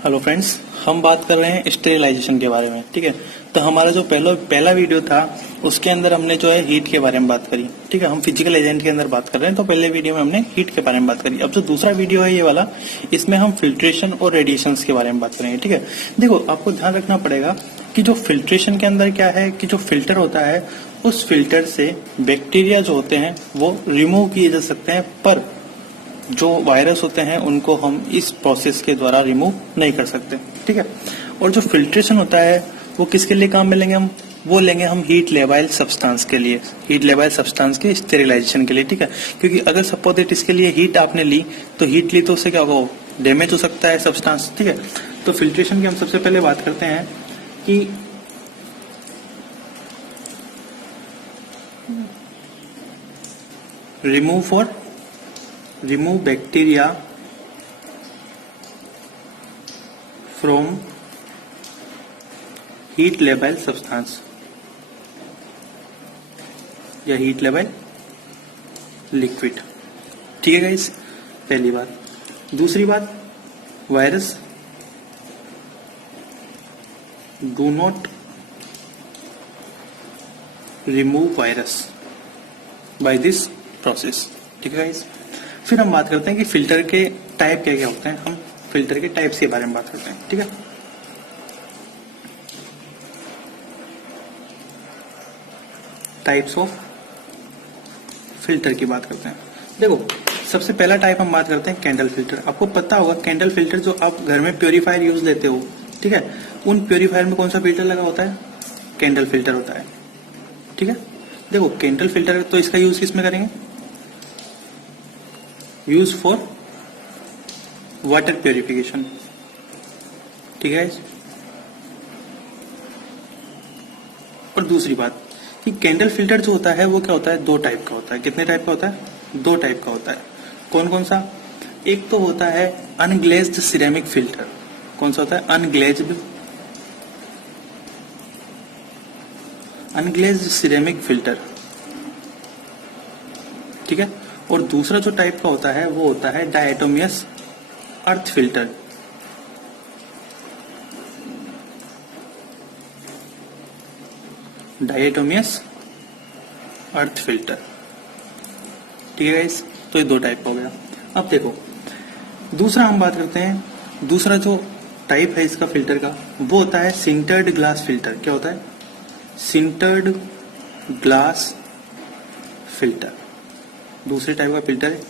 Hello friends, हम बात कर रहे हैं स्टेरिलाइजेशन के बारे में। ठीक है, तो हमारा जो पहला वीडियो था उसके अंदर हमने जो है हीट के बारे में बात करी। ठीक है, हम फिजिकल एजेंट के अंदर बात कर रहे हैं, तो पहले वीडियो में हमने हीट के बारे में बात करी। अब जो दूसरा वीडियो है ये वाला, इसमें हम फिल्ट्रेशन और रेडिएशंस के बारे में बात करेंगे। ठीक है, देखो आपको ध्यान रखना पड़ेगा कि जो फिल्ट्रेशन के अंदर क्या है कि जो फिल्टर होता है उस फिल्टर से बैक्टीरिया जो होते हैं वो रिमूव किए जा सकते हैं, पर जो वायरस होते हैं उनको हम इस प्रोसेस के द्वारा रिमूव नहीं कर सकते। ठीक है, और जो फिल्ट्रेशन होता है वो किसके लिए काम में लेंगे हम? वो लेंगे हम हीट लेबाइल सब्सटेंस के लिए, हीट लेबाइल सब्सटेंस के स्टेरिलाइजेशन के लिए। ठीक है, क्योंकि अगर सपोज दैट इसके लिए हीट आपने ली तो हीट ली तो उससे क्या होगा, डैमेज हो सकता है सब्सटेंस। ठीक है, तो फिल्ट्रेशन की हम सबसे पहले बात करते हैं कि remove bacteria from heat labile substance या heat labile liquid। ठीक है गाइस, पहली बात। दूसरी बात, virus do not remove virus by this process. ठीक है गाइस, फिर हम बात करते हैं कि फिल्टर के टाइप क्या क्या होते हैं। हम फिल्टर के टाइप्स के बारे में बात करते हैं। ठीक है, टाइप्स ऑफ फिल्टर की बात करते हैं। देखो सबसे पहला टाइप हम बात करते हैं कैंडल फिल्टर। आपको पता होगा कैंडल फिल्टर जो आप घर में प्योरीफायर यूज लेते हो, ठीक है, उन प्योरीफायर में कौन सा फिल्टर लगा होता है? कैंडल फिल्टर होता है। ठीक है, देखो कैंडल फिल्टर तो इसका यूज किसमें करेंगे? Use for water purification. ठीक है, और दूसरी बात कि कैंडल फिल्टर जो होता है वो क्या होता है? दो टाइप का होता है। कितने टाइप का होता है? दो टाइप का होता है। कौन कौन सा? एक तो होता है अनग्लेज्ड सिरेमिक फिल्टर। कौन सा होता है? अनग्लेज्ड सिरेमिक फिल्टर। ठीक है, और दूसरा जो टाइप का होता है वो होता है डायटोमियस अर्थ फिल्टर। डायटोमियस अर्थ फिल्टर। ठीक है गाइस, तो ये दो टाइप का हो गया। अब देखो दूसरा हम बात करते हैं, दूसरा जो टाइप है इसका फिल्टर का वो होता है सिंटर्ड ग्लास फिल्टर। क्या होता है? सिंटर्ड ग्लास फिल्टर दूसरे टाइप का फिल्टर है।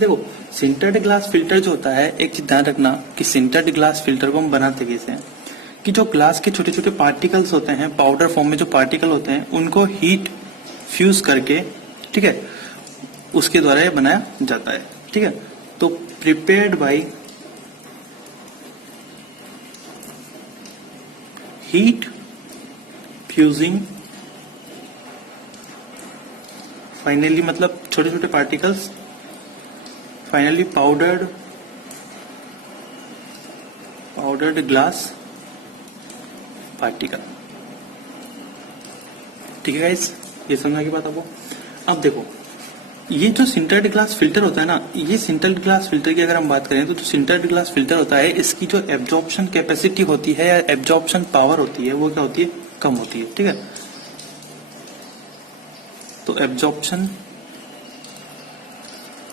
देखो सिंटर्ड ग्लास फिल्टर जो होता है, एक चीज ध्यान रखना कि सिंटर्ड ग्लास फिल्टर को हम बनाते कैसे हैं कि जो ग्लास के छोटे छोटे पार्टिकल्स होते हैं, पाउडर फॉर्म में जो पार्टिकल होते हैं, उनको हीट फ्यूज करके, ठीक है, उसके द्वारा ये बनाया जाता है। ठीक है, तो prepared by heat fusing finally, मतलब छोटे छोटे particles finally powdered glass particle. ठीक है गाइस, ये समझना की बात आपको। अब देखो ये जो सिंटर्ड ग्लास फिल्टर होता है ना, ये सिंटर्ड ग्लास फिल्टर की अगर हम बात करें तो जो सिंटर्ड ग्लास फिल्टर होता है इसकी जो एब्जॉर्प्शन कैपेसिटी होती है या एब्जॉर्प्शन पावर होती है वो क्या होती है? कम होती है। ठीक है, तो एब्जॉर्प्शन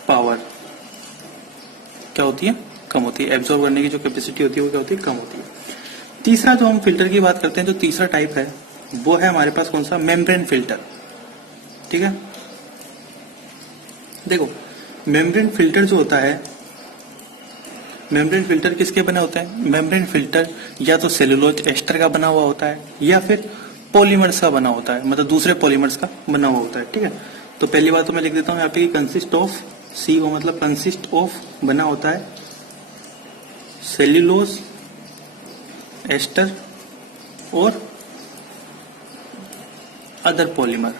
पावर क्या होती है? कम होती है। एब्जॉर्ब करने की जो कैपेसिटी होती है वो क्या होती है? कम होती है। तीसरा जो हम फिल्टर की बात करते हैं, जो तीसरा टाइप है वो है हमारे पास कौन सा? Membrane filter. ठीक है, देखो मेम्ब्रेन फिल्टर जो होता है, मेम्ब्रेन फिल्टर किसके बने होते हैं? मेम्ब्रेन फिल्टर या तो सेलुलोज एस्टर का बना हुआ होता है या फिर पॉलीमर्स का बना होता है, मतलब दूसरे पॉलीमर्स का बना हुआ होता है। ठीक है, तो पहली बात तो मैं लिख देता हूं यहाँ पे कंसिस्ट ऑफ, CO मतलब कंसिस्ट ऑफ बना होता है सेल्यूलोज एस्टर और अदर पॉलीमर।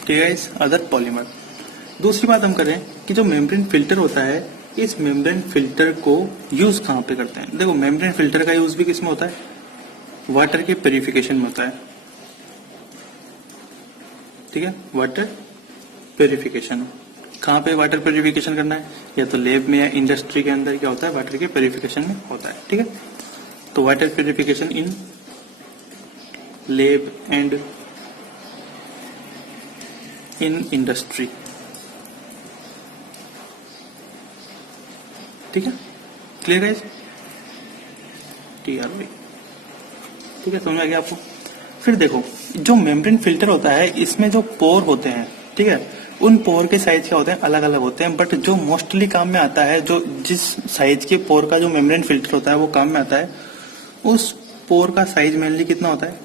ठीक है, इस अदर पॉलीमर। दूसरी बात हम करें कि जो मेम्ब्रेन फिल्टर होता है, इस मेम्ब्रेन फिल्टर को यूज कहां पे करते हैं? देखो मेम्ब्रेन फिल्टर का यूज भी किसमें होता है? वाटर के प्यूरिफिकेशन में होता है। ठीक है, वाटर प्यूरिफिकेशन। कहाँ पे वाटर प्योरिफिकेशन करना है, या तो लैब में या इंडस्ट्री के अंदर क्या होता है, वाटर के प्योरिफिकेशन में होता है। ठीक है, तो water purification in lab and in industry. ठीक है, क्लियर है, TRY। ठीक है, समझ आ गया आपको। फिर देखो, जो मेम्ब्रेन फिल्टर होता है इसमें जो पोर होते हैं, ठीक है, उन पोर के साइज क्या होते हैं, अलग अलग होते हैं, बट जो मोस्टली काम में आता है, जो जिस साइज के पोर का जो मेम्ब्रेन फिल्टर होता है वो काम में आता है, उस पोर का साइज मेनली कितना होता है,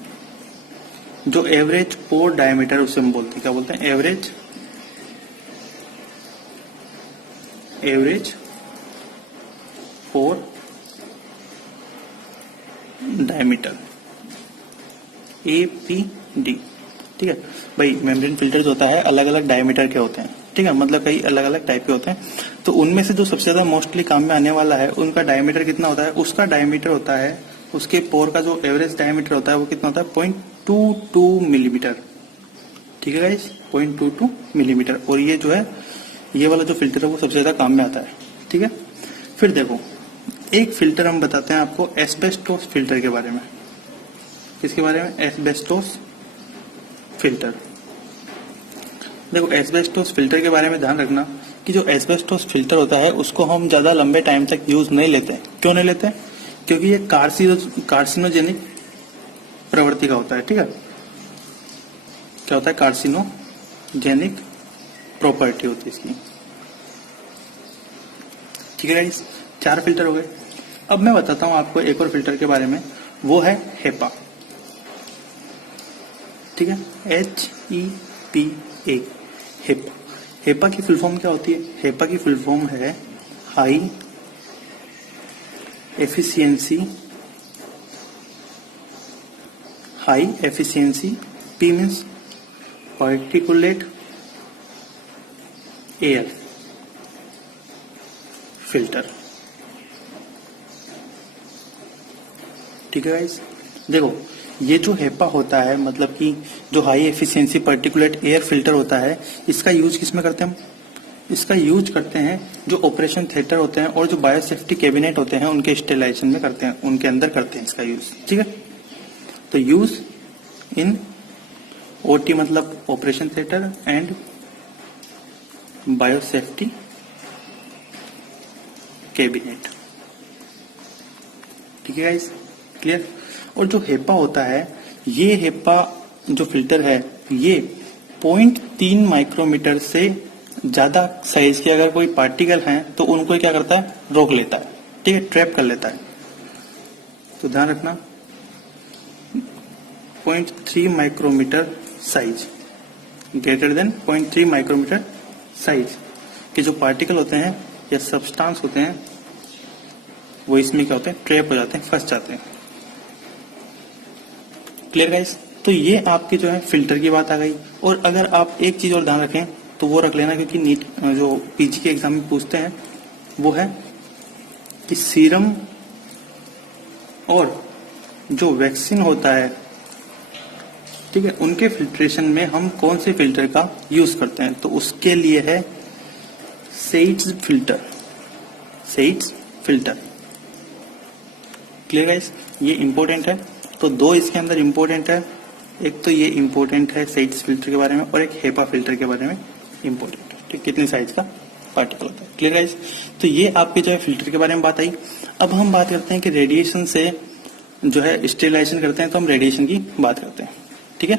जो एवरेज पोर डायमीटर उसे हम बोलते हैं, क्या बोलते हैं, एवरेज पोर डायमीटर, APD। ठीक है भाई, मेम्ब्रेन फिल्टर्स होता है अलग अलग डायमीटर के होते हैं, ठीक है, मतलब कई अलग अलग टाइप के होते हैं। तो उनमें से जो सबसे ज्यादा मोस्टली काम में आने वाला है उनका डायमीटर कितना होता है, उसका डायमीटर होता है, उसके पोर का जो एवरेज डायमीटर होता है वो कितना होता है, 0.22 मिलीमीटर। ठीक है गाइस, 0.22 मिलीमीटर। और ये जो है, ये वाला जो फिल्टर है वो सबसे ज्यादा काम में आता है। ठीक है, फिर देखो, एक फिल्टर हम बताते हैं आपको एस्बेस्टोस फिल्टर के बारे में। किसके बारे में, एस्बेस्टोस फिल्टर। देखो, एस्बेस्टोस फिल्टर के बारे में ध्यान रखना कि जो एस्बेस्टोस फिल्टर होता है उसको हम ज्यादा लंबे टाइम तक यूज नहीं लेते। क्यों नहीं लेते, क्योंकि ये कार्सिनोजेनिक प्रवृत्ति का होता है। ठीक है, क्या होता है, कार्सिनोजेनिक प्रॉपर्टी होती है इसकी। ठीक है गाइस, 4 फिल्टर हो गए। अब मैं बताता हूं आपको एक और फिल्टर के बारे में, वो है हेपा। ठीक है, HEPA, हेपा। हेपा की फुल फॉर्म क्या होती है, हेपा की फुल फॉर्म है high efficiency P means particulate air filter. ठीक है गाइस, देखो ये जो हेपा होता है, मतलब कि जो high efficiency particulate air filter होता है, इसका यूज किसमें करते हैं हम, इसका यूज करते हैं जो ऑपरेशन थिएटर होते हैं और जो बायोसेफ्टी कैबिनेट होते हैं उनके स्टेलाइजेशन में करते हैं, उनके अंदर करते हैं इसका यूज। ठीक है, तो यूज इन OT मतलब operation theatre and biosafety cabinet. ठीक है गाइस, क्लियर। और जो हेपा होता है, ये हेपा जो फिल्टर है, ये 0.3 माइक्रोमीटर से ज्यादा साइज के अगर कोई पार्टिकल हैं तो उनको क्या करता है, रोक लेता है। ठीक है, ट्रैप कर लेता है। तो ध्यान रखना, 0.3 micrometer size, greater than 0.3 micrometer size के जो पार्टिकल होते हैं या सब्सटेंस होते हैं, वो इसमें क्या होते हैं, ट्रैप हो जाते हैं, फंस जाते हैं। क्लियर गाइस, तो ये आपकी जो है फिल्टर की बात आ गई। और अगर आप एक चीज और ध्यान रखें तो वो रख लेना, क्योंकि नीट जो PG के एग्जाम में पूछते हैं वो है कि सीरम और जो वैक्सीन होता है, ठीक है, उनके फिल्ट्रेशन में हम कौन से फिल्टर का यूज करते हैं, तो उसके लिए है सेइट्स फिल्टर। क्लियर गाइस, ये इंपॉर्टेंट है। तो 2 इसके अंदर इंपॉर्टेंट है, एक तो ये इंपॉर्टेंट है सेइट्स फिल्टर के बारे में, और एक हेपा फिल्टर के बारे में इंपॉर्टेंट है। ठीक, कितनी साइज का पार्टिकल होता है। क्लियर गाइस, तो ये आपके जो है फिल्टर के बारे में बात आई। अब हम बात करते हैं कि रेडिएशन से जो है स्टेरिलाइजेशन करते हैं, तो हम रेडिएशन की बात करते हैं। ठीक है,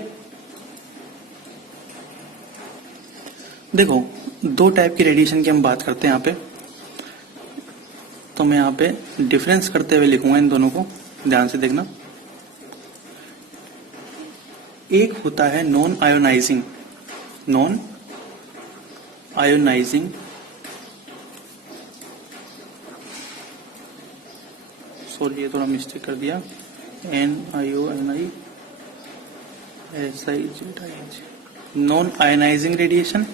देखो 2 टाइप की रेडिएशन की हम बात करते हैं यहाँ पे। तो मैं यहाँ पे डिफरेंस करते हुए लिखूंगा इन दोनों को, ध्यान से देखना। एक होता है नॉन आयोनाइजिंग सॉरी ये थोड़ा मिस्टेक कर दिया, NIONISIZ, नॉन आयोनाइजिंग रेडिएशन,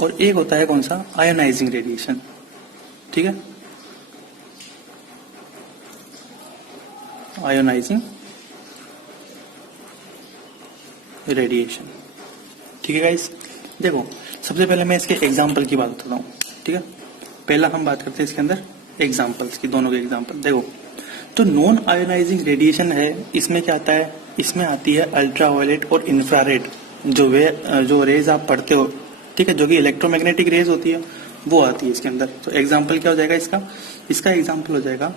और एक होता है कौन सा, आयोनाइजिंग रेडिएशन। ठीक है, आयोनाइजिंग रेडिएशन। ठीक है गाइस, देखो सबसे पहले मैं इसके एग्जाम्पल की बात बताता हूँ। ठीक है, पहला हम बात करते हैं इसके अंदर एग्जाम्पल्स की, दोनों के एग्जाम्पल। देखो तो नॉन आयोनाइजिंग रेडिएशन है, इसमें क्या आता है, इसमें आती है अल्ट्रावायलेट और इंफ्रारेड जो रेज आप पढ़ते हो, ठीक है, जो कि इलेक्ट्रोमैग्नेटिक रेज होती है वो आती है इसके अंदर। तो एग्जाम्पल क्या हो जाएगा इसका एग्जाम्पल हो जाएगा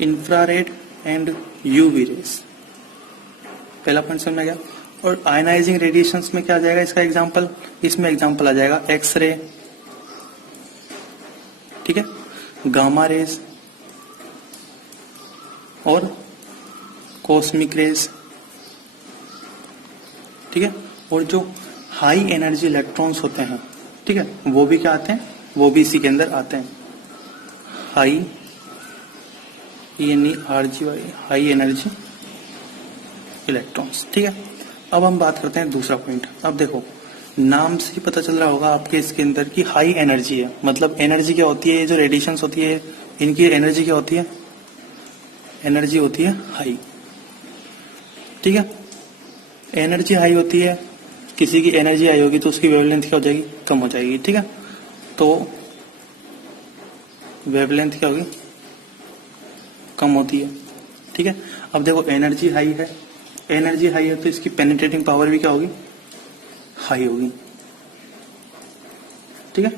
इंफ्रारेड एंड यूवी रेज। पहला पॉइंट समझ में गया। और आयनाइजिंग रेडिएशंस में क्या आ जाएगा इसका एग्जाम्पल, इसमें एग्जाम्पल आ जाएगा एक्सरे, ठीक है, गामा रेज और कॉस्मिक रेज। ठीक है, और जो हाई एनर्जी इलेक्ट्रॉन्स होते हैं, ठीक है, वो भी क्या आते हैं, वो भी इसी के अंदर आते हैं। High ENERGY, high energy electrons. ठीक है, अब हम बात करते हैं दूसरा पॉइंट। अब देखो नाम से ही पता चल रहा होगा आपके इसके अंदर की हाई एनर्जी है, मतलब एनर्जी क्या होती है, ये जो रेडिएशंस होती है इनकी एनर्जी क्या होती है, एनर्जी होती है हाई। ठीक है, एनर्जी हाई होती है, किसी की एनर्जी हाई होगी तो उसकी वेवलेंथ क्या हो जाएगी, कम हो जाएगी। ठीक है, तो वेवलेंथ क्या होगी, कम होती है। ठीक है, अब देखो एनर्जी हाई है, एनर्जी हाई है तो इसकी पेनिट्रेटिंग पावर भी क्या होगी, हाई होगी। ठीक है,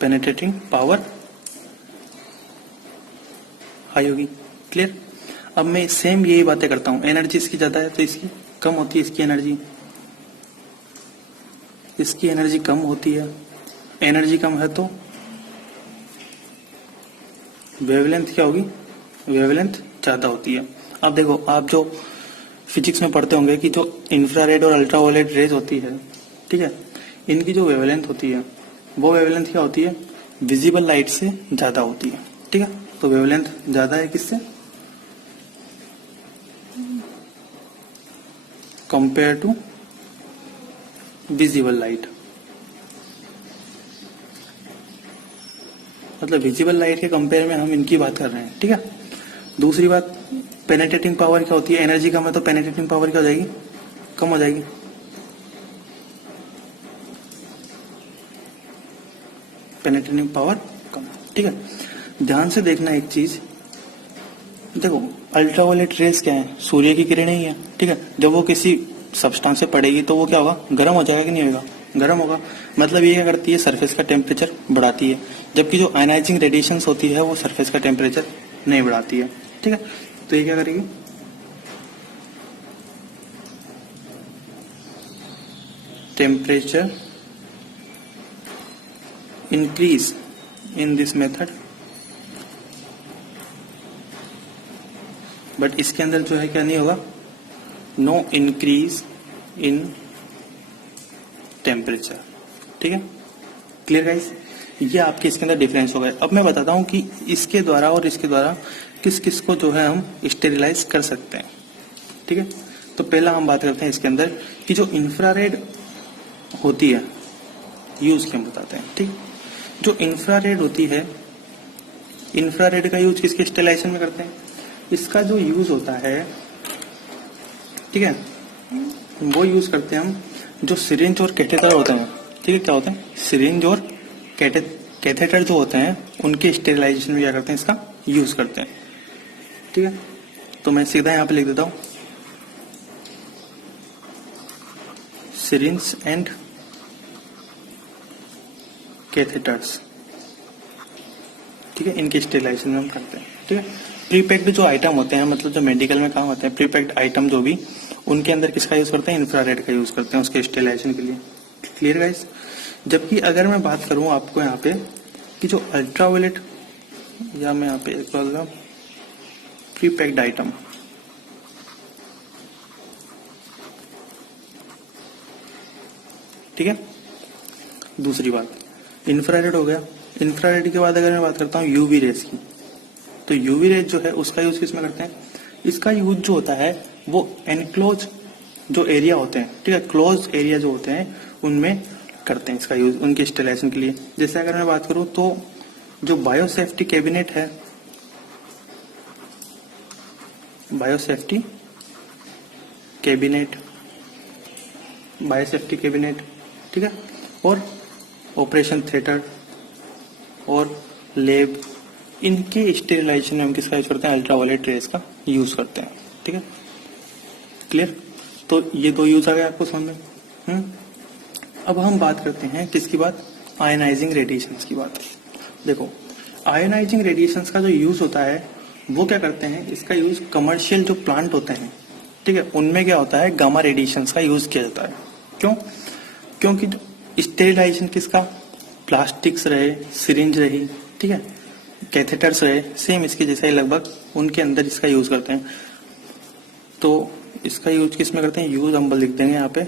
पेनिट्रेटिंग पावर हाई होगी। क्लियर। अब मैं सेम यही बातें करता हूं, एनर्जी इसकी ज्यादा है तो इसकी कम होती है, इसकी एनर्जी कम होती है, एनर्जी कम है तो वेवलेंथ क्या होगी, वेवलेंथ ज्यादा होती है। अब देखो आप जो फिजिक्स में पढ़ते होंगे कि जो इंफ्रारेड और अल्ट्रावायलेट रेज होती है, ठीक है, इनकी जो वेवलेंथ होती है वो वेवलेंथ क्या होती है, विजिबल लाइट से ज्यादा होती है। ठीक है, तो वेवलेंथ ज्यादा है किससे, कंपेयर टू विजिबल लाइट। मतलब विजिबल लाइट के कंपेयर में हम इनकी बात कर रहे हैं। ठीक है, दूसरी बात पेनिट्रेटिंग पावर क्या होती है, एनर्जी कम है तो पेनिट्रेटिंग पावर क्या हो जाएगी, कम हो जाएगी। पेनिट्रेटिंग पावर कम। ठीक है, ध्यान से देखना एक चीज, देखो अल्ट्रावायलेट रेज क्या है, सूर्य की किरणें ही है। ठीक है, जब वो किसी सब्सटेंस से पड़ेगी तो वो क्या होगा, गर्म हो जाएगा कि नहीं होगा, गर्म होगा। मतलब ये क्या करती है, सरफेस का टेम्परेचर बढ़ाती है, जबकि जो आयनाइजिंग रेडिएशंस होती है वो सरफेस का टेम्परेचर नहीं बढ़ाती है। ठीक है, तो ये क्या करेगी, temperature increase in this method, but इसके अंदर जो है क्या नहीं होगा, नो इंक्रीज इन टेम्परेचर। ठीक है, क्लियर गाइस, ये आपके इसके अंदर डिफरेंस हो गए। अब मैं बताता हूं कि इसके द्वारा और इसके द्वारा किस किस को जो है हम स्टेरिलाइज कर सकते हैं। ठीक है, तो पहला हम बात करते हैं इसके अंदर कि जो इंफ्रारेड होती है, यूज क्या हम बताते हैं। ठीक, जो इंफ्रारेड होती है, इंफ्रारेड का यूज किसके स्टेरिलाइजेशन में करते हैं, इसका जो यूज होता है, ठीक है, वो यूज करते हैं हम जो सिरिंज और कैथेटर होते हैं। ठीक है, क्या होते हैं, सिरिंज और कैथेटर जो होते हैं उनके स्टेरिलाइजेशन में क्या करते हैं, इसका यूज करते हैं। ठीक है, तो मैं सीधा यहां पे लिख देता हूं, सिरिंज एंड कैथेटर्स। ठीक है, इनके स्टेरिलाइजेशन हम करते हैं। ठीक है, प्रीपैक्ड जो आइटम होते हैं, मतलब जो मेडिकल में काम होते हैं, प्रीपैक्ड आइटम जो भी, उनके अंदर किसका यूज करते हैं, इंफ्रारेड का यूज करते हैं उसके स्टेरिलाइजेशन के लिए। Clear guys. जबकि अगर मैं बात करूं आपको यहाँ पे कि जो अल्ट्रावायलेट, या मैं यहाँ पे एक बार प्रीपैक्ड आइटम, ठीक है, दूसरी बात इंफ्रारेड हो गया। इंफ्रारेड के बाद अगर मैं बात करता हूँ यूवी रेज की, तो यूवी रेज जो है उसका यूज किसमें करते हैं, इसका यूज जो होता है वो एनक्लोज जो एरिया होते हैं, ठीक है, क्लोज एरिया जो होते हैं उनमें करते हैं इसका यूज, उनके स्टेरिलाइजेशन के लिए। जैसे अगर मैं बात करूं तो जो बायोसेफ्टी कैबिनेट है, बायोसेफ्टी कैबिनेट, बायोसेफ्टी कैबिनेट, ठीक है, और ऑपरेशन थिएटर और लैब, इनके स्टेरिलाइजेशन में हम किसका यूज करते हैं? अल्ट्रावायलेट रेज का यूज करते हैं, ठीक है, क्लियर। तो ये दो यूज आ गए आपको समझ में। अब हम बात करते हैं किसकी बात? आयनाइजिंग रेडिएशंस की बात। देखो, आयनाइजिंग रेडिएशंस का जो यूज होता है वो क्या करते हैं? इसका यूज कमर्शियल जो प्लांट होते हैं, ठीक है, उनमें क्या होता है? गामा रेडिएशंस का यूज किया जाता है। क्यों? क्योंकि स्टेरिलाइजेशन किसका? प्लास्टिक्स रहे, सिरिंज रही, ठीक है, कैथेटर्स रहे, सेम इसके जैसा ही लगभग, उनके अंदर इसका यूज करते हैं। तो इसका यूज किस में करते हैं? यूज हम लिख देंगे यहाँ पे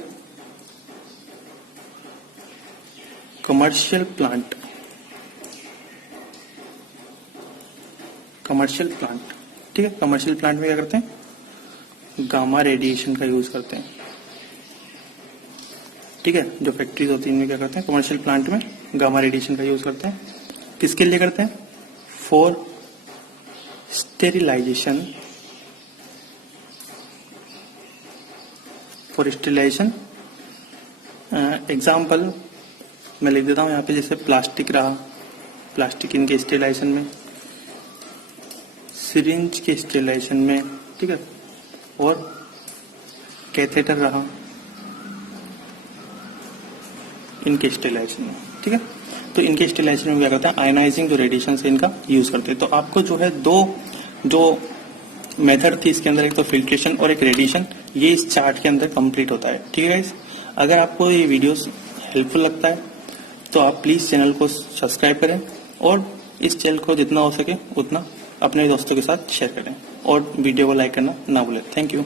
कमर्शियल प्लांट, कमर्शियल प्लांट, ठीक है। कमर्शियल प्लांट में क्या करते हैं? गामा रेडिएशन का यूज करते हैं, ठीक है। जो फैक्ट्रीज होती है इनमें क्या करते हैं? कमर्शियल प्लांट में गामा रेडिएशन का यूज करते हैं। किसके लिए करते हैं? For sterilization, for sterilization. Example मैं लिख देता हूं यहाँ पे, जैसे प्लास्टिक रहा, प्लास्टिक इनके स्टेरिलाइजेशन में, सिरिंज के स्टेरिलाइजेशन में, ठीक है, और कैथेटर रहा इनके स्टेरिलाइजेशन में, ठीक है। तो इनके स्टेरिलाइजेशन में क्या करते हैं? आयनाइजिंग जो रेडिएशन है इनका यूज करते हैं। तो आपको जो है दो जो मेथड थी इसके अंदर, एक तो फिल्ट्रेशन और एक रेडिएशन, ये इस चार्ट के अंदर कंप्लीट होता है, ठीक है गाइस। अगर आपको ये वीडियोस हेल्पफुल लगता है तो आप प्लीज चैनल को सब्सक्राइब करें और इस चैनल को जितना हो सके उतना अपने दोस्तों के साथ शेयर करें और वीडियो को लाइक करना ना भूलें। Thank you.